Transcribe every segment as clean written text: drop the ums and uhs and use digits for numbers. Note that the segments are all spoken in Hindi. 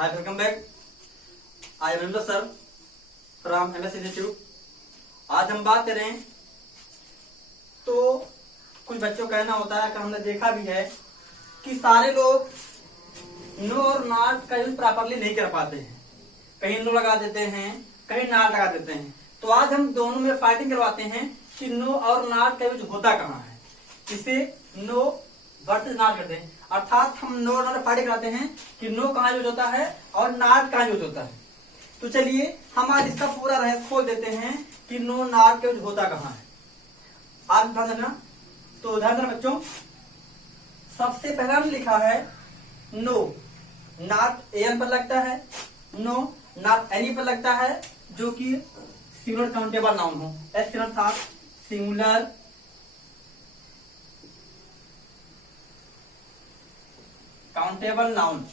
Hi, welcome back. I am Ramdas sir from MS Institute. आज हम बात करें तो कुछ बच्चों का कहना होता है कि हमने देखा भी है कि सारे लोग नो और नॉट का यूज प्रॉपरली नहीं कर पाते हैं। कहीं नो लगा देते हैं, कहीं नॉट लगा देते हैं। तो आज हम दोनों में फाइटिंग करवाते हैं कि नो और नॉट का यूज होता कहाँ है। इसे नो वर्सेस नॉट करते हैं, अर्थात हम नो और नॉट फाइटिंग कराते हैं कि नो कहाँ यूज होता है और नॉट कहाँ यूज होता है। तो चलिए हम आज इसका पूरा रहस्य खोल देते हैं कि नो नॉट का यूज होता कहाँ है। आज ध्यान देना, तो ध्यान देना बच्चों, सबसे पहला हमने लिखा है नो नॉट एन पर लगता है, नो नॉट एनी पर लगता है, जो कि सिंगुलर काउंटेबल नाउन हो। एस था सिंगुलर काउंटेबल नाउन,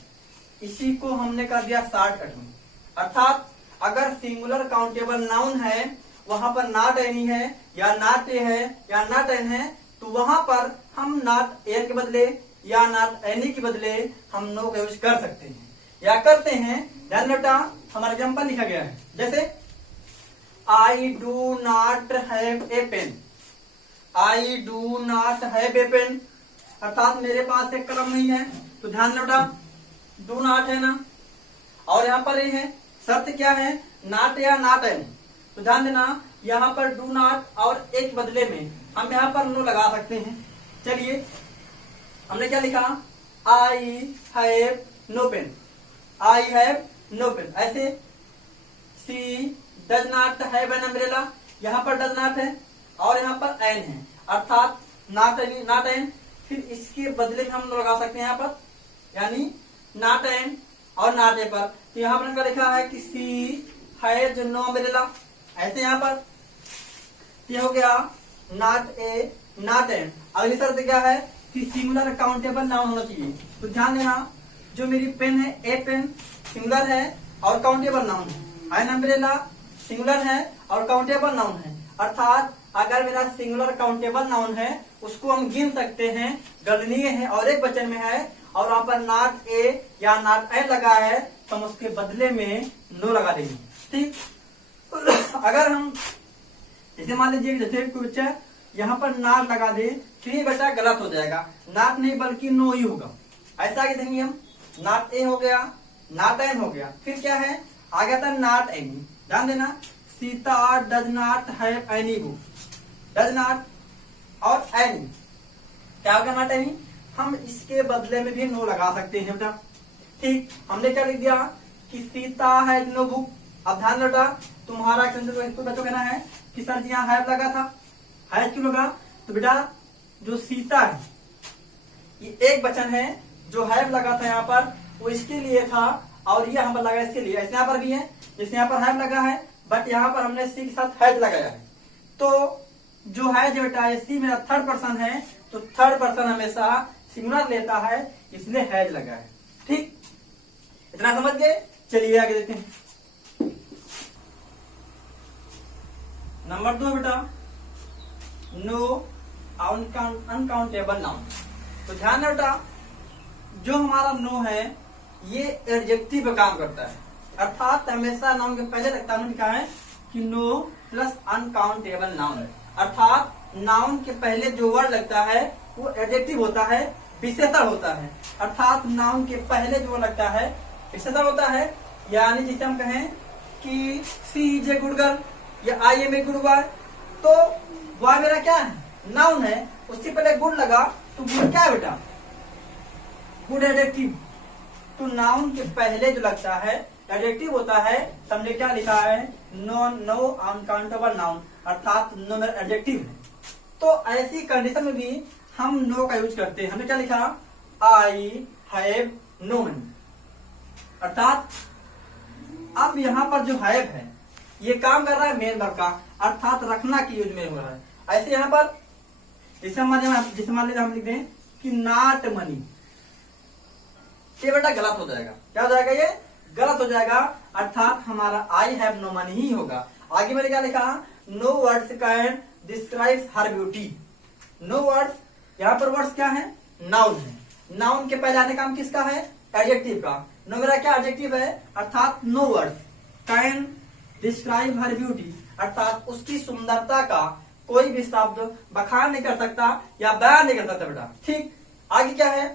इसी को हमने कर दिया शॉर्टकट में। अर्थात अगर सिंगुलर काउंटेबल नाउन है, वहां पर नॉट एनी है या नॉट ए है या नॉट एन है, तो वहां पर हम नॉट एन के बदले या नॉट एनी के बदले हम नो का यूज कर सकते हैं या करते हैं। ध्यान बेटा, हमारा एग्जाम्पल लिखा गया है, जैसे I do not have a pen. I do not have a pen, अर्थात मेरे पास एक कलम नहीं है। तो ध्यान बेटा, डू नॉट है ना, और यहाँ पर ये है, शर्त क्या है, नॉट या नॉट एनी। तो ध्यान देना, यहाँ पर डू नॉट और एक बदले में हम यहाँ पर नो लगा सकते हैं। चलिए हमने क्या लिखा, I have no pen, I have no pen. ऐसे she does not have an umbrella, यहाँ पर डज नॉट है और यहाँ पर एन है, अर्थात नॉट एनी नॉट एन। फिर इसके बदले में हम नो लगा सकते हैं यहाँ पर, यानी नॉट एन और नॉट ए पर। तो यहाँ पर लिखा है कि सी हैज नो अम्ब्रेला, ऐसे यहाँ पर ये हो गया नॉट ए नॉट एन। अगली शर्त क्या है कि सिंगुलर काउंटेबल नाउन होना चाहिए। तो ध्यान देना, जो मेरी पेन है, ए पेन सिंगुलर है और काउंटेबल नाउन है। एन अम्ब्रेला सिंगुलर है और काउंटेबल नाउन है, अर्थात अगर मेरा सिंगुलर काउंटेबल नाउन है उसको हम गिन सकते हैं, गणनीय है और एक वचन में है, और वहां पर नॉट ए या नॉट एन लगा है तो हम उसके बदले में नो लगा देंगे। ठीक, अगर हम जैसे मान लीजिए, जैसे कोई बच्चा यहाँ पर नॉट लगा दे तो ये बच्चा गलत हो जाएगा, नॉट नहीं बल्कि नो ही होगा। ऐसा आगे देखेंगे हम, नॉट ए हो गया, नॉट एन हो गया, फिर क्या है, आ गया था नॉट एनी। ध्यान देना, Sita does not have any book, does not और एनी क्या हो गया, नॉट एनी। हम इसके बदले में भी नो लगा सकते हैं बेटा। ठीक, हमने क्या लिख दिया कि सीता हैज नो बुक। अब ध्यान बेटा, तुम्हारा बच्चों कहना है कि सर जी यहाँ हैव लगा था, हैज क्यों लगा। तो बेटा जो सीता है ये एक वचन है, जो हैव लगा था यहाँ पर वो इसके लिए था और ये यहाँ पर लगा इसके लिए। ऐसे यहाँ पर भी है, जैसे यहाँ पर हैव लगा है बट यहाँ पर हमने सी के साथ हैज लगाया है। तो जो है जो बेटा सी मेरा थर्ड पर्सन है, तो थर्ड पर्सन हमेशा सिंगुलर लेता है, इसलिए हैज लगा है। ठीक, इतना समझ गए। चलिए आगे देखते हैं। नंबर 2 बेटा, नो अनकाउंटेबल नाउन। तो ध्यान है बेटा, जो हमारा नो है ये एडजेक्टिव पे काम करता है, अर्थात हमेशा नाउन के पहले लगता है, लिखा है कि नो प्लस अनकाउंटेबल नाउन, अर्थात नाउन के पहले जो वर्ड लगता है वो एडजेक्टिव होता है, विशेषण होता है। अर्थात नाउन के पहले जो लगता है विशेषण होता है, यानी जिसे हम कहें कि she is a good girl या I am a good boy, तो वह मेरा क्या है, नाउन है, उससे पहले गुड लगा तो गुड क्या है बेटा, गुड एडजेक्टिव। तो नाउन के पहले जो लगता है एडजेक्टिव होता है, हमने क्या लिखा है, नो अनकाउंटेबल नाउन, अर्थात नो मेरा एडजेक्टिव है। तो ऐसी कंडीशन में भी हम नो का यूज करते हैं। हमने क्या लिखा, आई हैव नो मनी, अर्थात अब यहाँ पर जो हैव है ये काम कर रहा है मेन वर्ब का, अर्थात रखना की यूज में हो रहा है। ऐसे यहाँ पर जैसे मान लीजिए हम लिख दें कि नॉट मनी, ये बेटा गलत हो जाएगा। क्या हो जाएगा, ये गलत हो जाएगा, अर्थात हमारा आई हैव नो मनी ही होगा। आगे मैंने क्या लिखा, no words can describe her beauty. No words, यहाँ पर वर्ड्स क्या है, नाउन है, नाउन के पहले आने काम किसका है, एडजेक्टिव का, नो मेरा क्या एडजेक्टिव है, अर्थात no words can describe her beauty, अर्थात उसकी सुंदरता का कोई भी शब्द बखान नहीं कर सकता या बयान नहीं कर सकता बेटा। ठीक, आगे क्या है,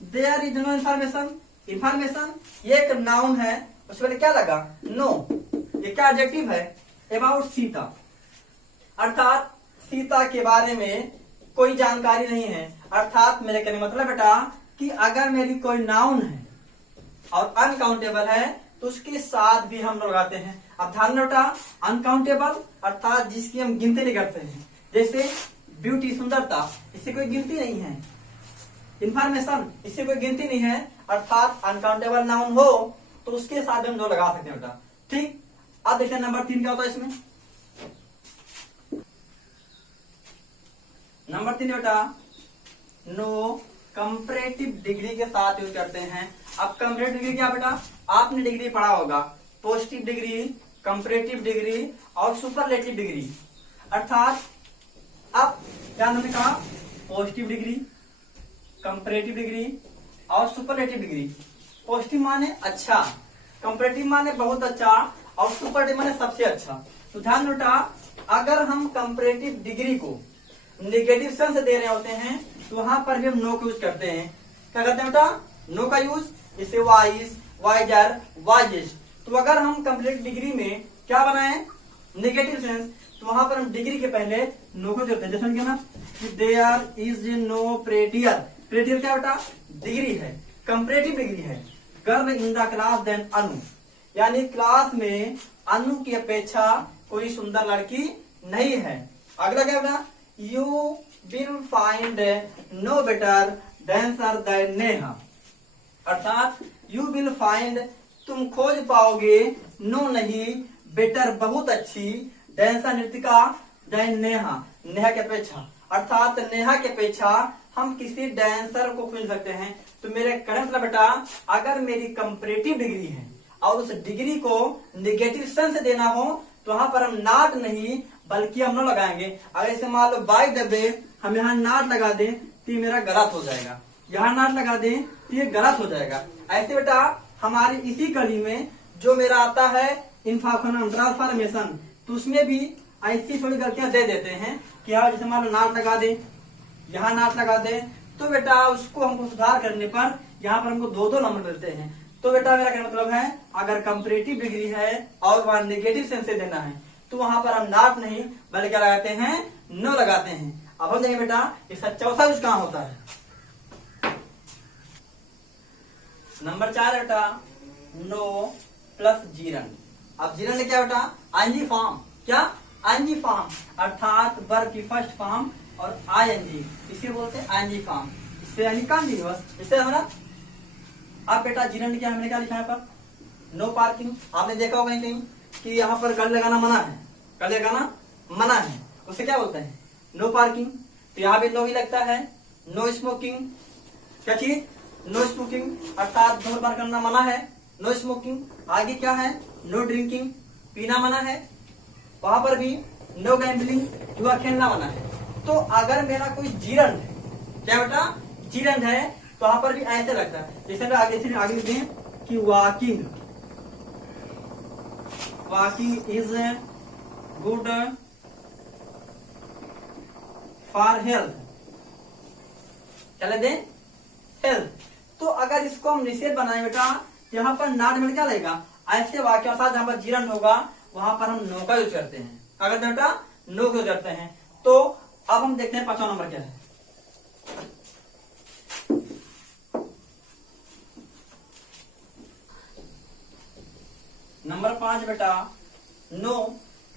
there is no information, information ये एक नाउन है, उसके बाद क्या लगा, नो, ये क्या एडजेक्टिव है, अबाउट सीता, अर्थात सीता के बारे में कोई जानकारी नहीं है। अर्थात मेरे कहने मतलब बेटा कि अगर मेरी कोई नाउन है और अनकाउंटेबल है तो उसके साथ भी हम लगाते हैं। अब ध्यान बेटा, अनकाउंटेबल अर्थात जिसकी हम गिनती नहीं करते हैं, जैसे ब्यूटी सुंदरता, इससे कोई गिनती नहीं है। इंफॉर्मेशन, इससे कोई गिनती नहीं है, अर्थात अनकाउंटेबल नाउन हो तो उसके साथ हम जो लगा सकते हैं बेटा। ठीक, अब देखते हैं नंबर 3 क्या होता है इसमें। नंबर 3 बेटा नो कंपैरेटिव डिग्री के साथ यूज करते हैं। अब कंपैरेटिव डिग्री क्या बेटा, आपने डिग्री पढ़ा होगा, पॉजिटिव डिग्री, कंपैरेटिव डिग्री और सुपरलेटिव डिग्री। अर्थात अब क्या हमने कहा, पॉजिटिव डिग्री, कंपैरेटिव डिग्री और सुपरलेटिव डिग्री। पॉजिटिव माने अच्छा, कंपैरेटिव माने बहुत अच्छा और सुपरलेटिव माने सबसे अच्छा। तो ध्यान बेटा, अगर हम कंपैरेटिव डिग्री को नेगेटिव सेंस दे रहे होते हैं तो वहां पर भी हम नो का यूज करते हैं। क्या करते हैं बेटा, नो का यूज, जैसे वाइज, वाइजर, वाइजेस्ट। तो अगर हम कंप्लीट डिग्री में क्या बनाए, नेगेटिव सेंस, तो वहां पर हम डिग्री के पहले नो को जोड़ते हैं। जैसे क्या ना, there is no prettier, prettier क्या बेटा, डिग्री है, कंपैरेटिव डिग्री है। Girl in the class than Anu, यानी क्लास में अनु की अपेक्षा कोई सुंदर लड़की नहीं है। अगला क्या बेटा, you will find no better dancer than Neha, अर्थात यू विल फाइंड तुम खोज पाओगे, नो नहीं, बेटर बहुत अच्छी, डांसर नृत्यिका, देन नेहा, नेहा की अपेक्षा, अर्थात नेहा की अपेक्षा हम किसी डांसर को खोज सकते हैं। तो मेरे कहने मतलब बेटा, अगर मेरी कंपैरेटिव डिग्री है और उस डिग्री को नेगेटिव सेंस देना हो तो वहां पर हम नॉट नहीं बल्कि हम लोग लगाएंगे। अगर इसे मान लो बाय द वे हम यहाँ नॉट लगा दें तो ये मेरा गलत हो जाएगा, यहाँ नॉट लगा दें तो ये गलत हो जाएगा। ऐसे बेटा हमारी इसी कड़ी में जो मेरा आता है ट्रांसफॉर्मेशन, तो उसमें भी ऐसी थोड़ी गलतियां दे देते हैं कि हाँ, जैसे मान लो नॉट लगा दें, यहाँ नॉट लगा दें, तो बेटा उसको हमको सुधार करने पर यहाँ पर हमको 2-2 नंबर मिलते हैं। तो बेटा मेरा क्या मतलब है, अगर कंपैरेटिव डिग्री है और वहां नेगेटिव सेंस से देना है तो वहां पर हम नॉट नहीं बल्कि क्या लगाते हैं, नो लगाते हैं। अब हम देखेंगे बेटा इसका चौथा यूज कहां होता है। नंबर 4 बेटा नो प्लस जीरन। अब जीरन ने क्या बेटा, आईएनजी फॉर्म, क्या आईएनजी फॉर्म, अर्थात वर्ब की फर्स्ट फॉर्म और आईएनजी, इसे बोलते हैं आईएनजी फॉर्म, इससे यानी कंटीन्यूअस। इससे हमारा अब बेटा जीरन क्या हमने क्या लिखा है पर, नो पार्किंग। आपने देखा होगा कहीं कि यहाँ पर कल लगाना मना है, कल लगाना मना है, उसे क्या बोलते हैं, नो पार्किंग। तो यहाँ भी नो ही लगता है। नो स्मोकिंग, क्या चीज, नो स्मोकिंग, अर्थात धूम्रपान करना मना है, नो स्मोकिंग। आगे क्या है, नो ड्रिंकिंग, पीना मना है। वहां पर भी नो गैम्बलिंग, जुआ खेलना मना है। तो अगर मेरा कोई जीरन है, क्या बेटा जीरन है, तो वहां पर भी ऐसे लगता है। जैसे आगे लिखते हैं कि walking, walking is good for health, चले दें हेल्थ। तो अगर इसको हम निषेध बनाए बेटा, यहाँ पर नाट में क्या लगेगा, ऐसे वाक्य के साथ जहां पर जीरन होगा वहां पर हम नो का यूज करते हैं। अगर बेटा नो का यूज करते हैं तो अब हम देखते हैं 5वां नंबर क्या है। नंबर 5 बेटा नो,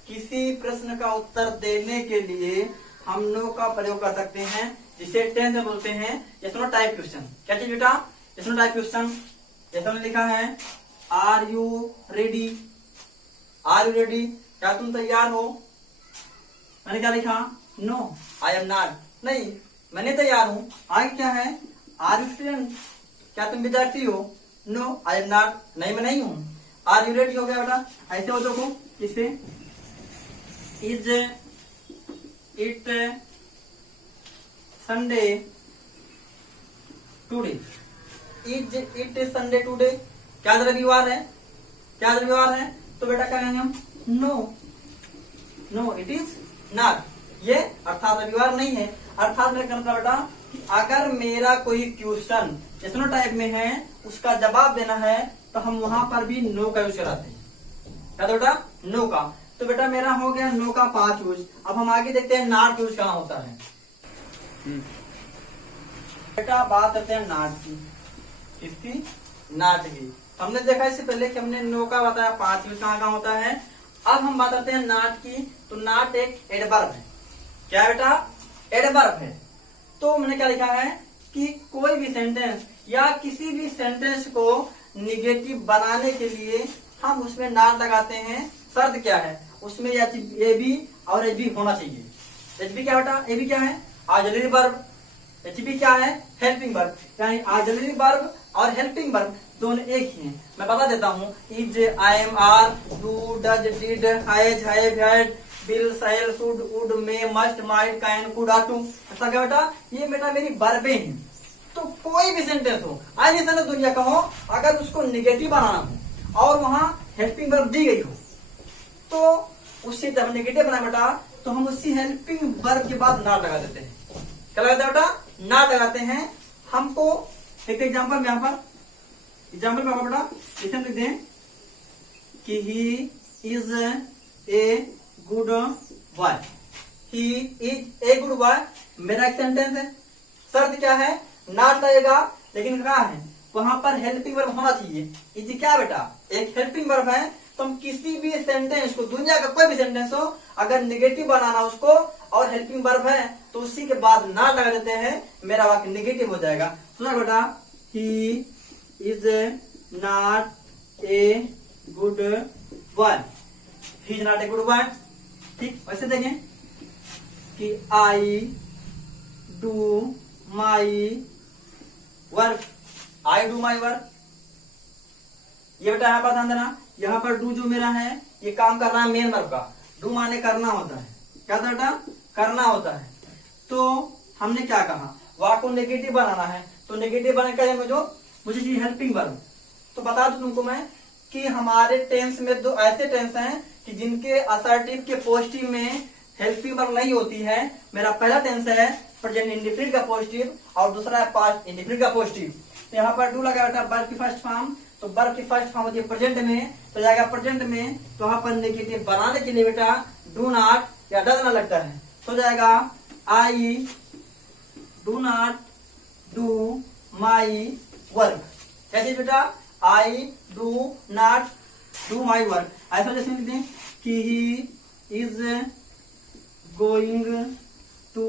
किसी प्रश्न का उत्तर देने के लिए हम नो का प्रयोग कर सकते हैं, जिसे टेंस में बोलते हैं यस नो टाइप क्वेश्चन। क्या चीज बेटा, यस नो टाइप क्वेश्चन। जैसे हमने लिखा है are you ready, are you ready, क्या तुम तैयार हो। मैंने क्या लिखा, नो आई एम नॉट, नहीं मैंने तैयार हूं। आगे क्या है, आर यू स्टूडेंट, क्या तुम विद्यार्थी हो, नो आई एम नॉट, नहीं मैं नहीं हूं। आर यू रेडी हो गया बेटा। ऐसे हो देखो, इसे is it Sunday today, is it Sunday today, क्या द्रव्यवार है? क्या द्रव्यवार है? तो बेटा क्या कहेंगे हम? No, no it is not. ये अर्थात द्रव्यवार नहीं है। अर्थात मेरा कहना था बेटा कि अगर मेरा कोई क्वेश्चन एसनो टाइप में है, उसका जवाब देना है, तो हम वहां पर भी नो का यूज कराते हैं। क्या बेटा? नो का। तो बेटा मेरा हो गया नो का 5 यूज। अब हम आगे देखते हैं नॉट यूज कहाँ होता है। बेटा बात करते हैं नॉट की। किसकी? नॉट की। हमने देखा इससे पहले कि हमने नो का बताया 5 यूज कहाँ होता है। अब हम बात करते हैं नॉट की। तो नॉट एक एडवर्ब है। क्या है बेटा? एडवर्ब है। तो मैंने क्या लिखा है कि कोई भी सेंटेंस या किसी भी सेंटेंस को निगेटिव बनाने के लिए हम उसमें नॉट लगाते हैं। शर्त क्या है? उसमें ए बी और एच बी होना चाहिए। एच बी क्या बेटा? ए बी क्या है? Auxiliary verb. एच बी क्या है? Helping verb. यानी ऑक्सिलरी वर्ब और हेल्पिंग वर्ब दोनों एक ही हैं। मैं बता देता हूँ, is, I am, are, do, does, did, has, have, had, will, shall, should, would, may, must, might, can, could, are to. ऐसा क्या बेटा? ये बेटा मेरी वर्बें हैं। तो कोई भी सेंटेंस हो, आई सेंटेंस दुनिया का हो, अगर उसको निगेटिव बनाना हो और वहां हेल्पिंग वर्ब दी गई हो, तो उससे जब नेगेटिव बनाए बेटा, तो हम उसी हेल्पिंग वर्ब के बाद नॉट लगा देते हैं। क्या लगाते हैं बेटा? नॉट लगाते हैं। हमको एक एग्जाम्पल में यहाँ पर एग्जाम्पल में बेटा इसे लिख दें कि he is a good boy. He is a good boy मेरा एक सेंटेंस है। शर्त क्या है? नॉट लगेगा, लेकिन क्या है? वहां पर हेल्पिंग वर्ब होना चाहिए। इज क्या बेटा? एक हेल्पिंग वर्ब है। तो हम किसी भी सेंटेंस को, दुनिया का कोई भी सेंटेंस हो, अगर निगेटिव बनाना उसको और हेल्पिंग वर्ब है, तो उसी के बाद नॉट लगा देते हैं, मेरा वाक्य निगेटिव हो जाएगा। सुना बेटा? ही is not a good boy. He is not a good boy. ठीक, वैसे देखें कि I do my work. I do my work. ये बेटा यहाँ पर ध्यान देना, यहाँ पर डू जो मेरा है ये काम कर रहा है मेन वर्ब का। डू माने करना होता है। क्या था बेटा? करना होता है। तो हमने क्या कहा? वाक्य को नेगेटिव बनाना है। तो नेगेटिव बनाने का मुझे चाहिए हेल्पिंग वर्ब। तो बता दूं तुमको मैं कि हमारे टेंस में दो ऐसे टेंस हैं कि जिनके असर्टिव के पॉजिटिव में हेल्पिंग वर्ब नहीं होती है। मेरा पहला टेंस है प्रेजेंट इंडेफिनिट का पॉजिटिव और दूसरा है पास्ट इंडेफिनिट का पॉजिटिव। तो यहाँ पर डू लगा बेटा वर्ब की फर्स्ट फॉर्म। तो वर्ब की फर्स्ट फॉर्म होती है प्रेजेंट में, तो जाएगा प्रेजेंट में। तो वहां पर नेगेटिव बनाने के लिए बेटा डू नॉट या डज ना लगता है, तो जाएगा I do not do my work. कैसे बेटा? I do not do my work. ऐसा जैसे लिखते हैं कि he is going to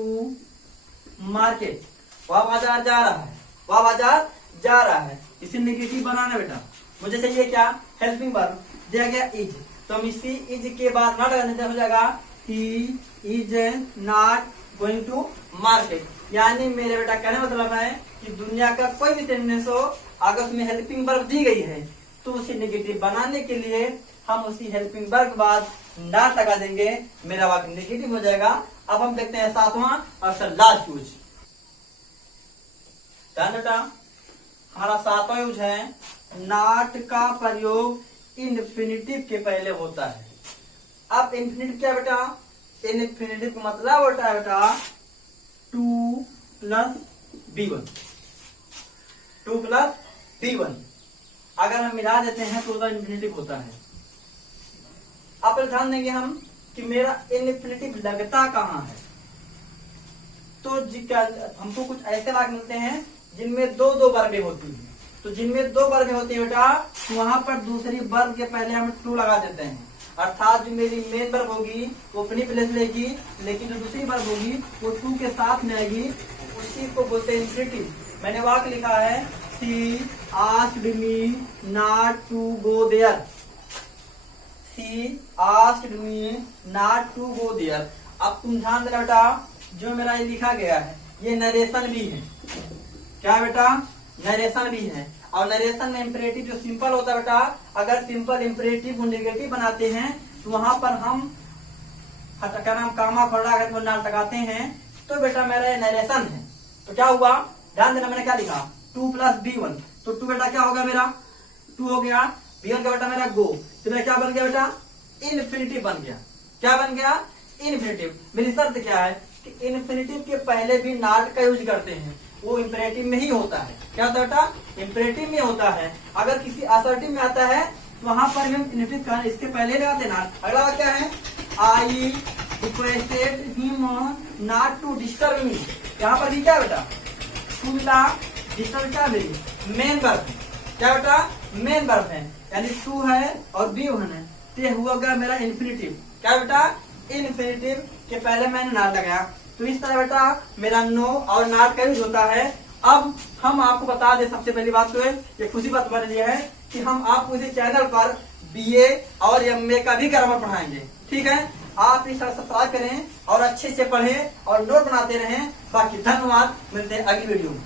market. वह बाजार जा रहा है। वह बाजार जा रहा है। इसे नेगेटिव बनाना बेटा, मुझे चाहिए क्या? Helping verb. दिया गया इज, तो हम इसी इज के बाद नॉट लगाने हो जाएगा he is not going to market. यानी मेरे बेटा कहने मतलब है कि दुनिया का कोई भी सेंटेंस हो, अगर उसमें हेल्पिंग वर्ब दी गई है, तो उसे नेगेटिव बनाने के लिए हम उसी हेल्पिंग वर्ब के बाद नॉट लगा देंगे, मेरा वाक्य नेगेटिव हो जाएगा। अब हम देखते हैं 7वां और लास्ट यूज। बेटा हमारा 7वां यूज है नॉट का प्रयोग इन्फिनिटिव के पहले होता है। अब इन्फिनिटिव क्या बेटा? इन्फिनिटिव का मतलब होता है बेटा 2 + B1। 2 + B1 अगर हम मिला देते हैं तो उसका इन्फिनिटिव होता है। अब ध्यान देंगे हम कि मेरा इन्फिनिटिव लगता कहाँ है। तो हमको कुछ ऐसे वाक्य मिलते हैं जिनमें दो वर्बें होती हैं। तो जिनमें 2 वर्बें होती है बेटा, वहां पर दूसरी वर्ब के पहले हम टू लगा देते हैं। अर्थात जो मेरी मेन वर्ब होगी वो अपनी प्लेस लेगी, लेकिन जो दूसरी वर्ब होगी वो टू के साथ में आएगी। उसी को बोलते हैं इन्फिनिटिव। मैंने वाक्य लिखा है she asked me not to go there. She asked me not to go there. अब तुम ध्यान देना बेटा, जो मेरा ये लिखा गया है ये नरेशन भी है। क्या बेटा? नरेशन भी है। और नरेशन में इंपरेटिव जो सिंपल होता है बेटा, अगर सिंपल इंपरेटिव को नेगेटिव बनाते हैं तो वहां पर हम क्या नाम कामा खड़ा अगर नाम लगाते हैं, तो बेटा मेरा ये नरेशन है। तो क्या हुआ? ध्यान देना, मैंने क्या लिखा? 2 + B1। तो 2 बेटा क्या होगा मेरा? टू हो गया, B1 का बेटा मेरा गो, तो मेरा क्या बन गया बेटा, इन्फिनिटिव बन गया। क्या बन गया, इन्फिनिटिव। मेरी शर्त क्या है कि इन्फिनिटिव के पहले भी नॉट का यूज करते हैं, वो इंपेरेटिव में ही होता है। क्या होता है बेटा, इंपेरेटिव में होता है। अगर किसी असर्टिव में आता है तो वहां पर हम इन्फिनिटिव का इसके पहले लगाते नॉट। अगला क्या है, I requested him not to disturb me. यहाँ पर भी क्या बेटा, टू मिला, डिस्टर्ब क्या मेरी मेन वर्ब है। क्या बेटा, मेन वर्ब है, यानी टू है और बी वन है, तो हुआ गया मेरा इन्फिनिटिव। क्या बेटा, इन्फिनिटिव के पहले मैंने नॉट लगाया। तो इस तरह बेटा मेरा नो और नॉट का यूज होता है। अब हम आपको बता दें, सबसे पहली बात तो है ये खुशी बात बन रही है कि हम आपको इसी चैनल पर BA और MA का भी ग्रामर पढ़ाएंगे। ठीक है, आप इस सब्सक्राइब करें और अच्छे से पढ़ें और नोट बनाते रहें। बाकी धन्यवाद, मिलते हैं अगली वीडियो में।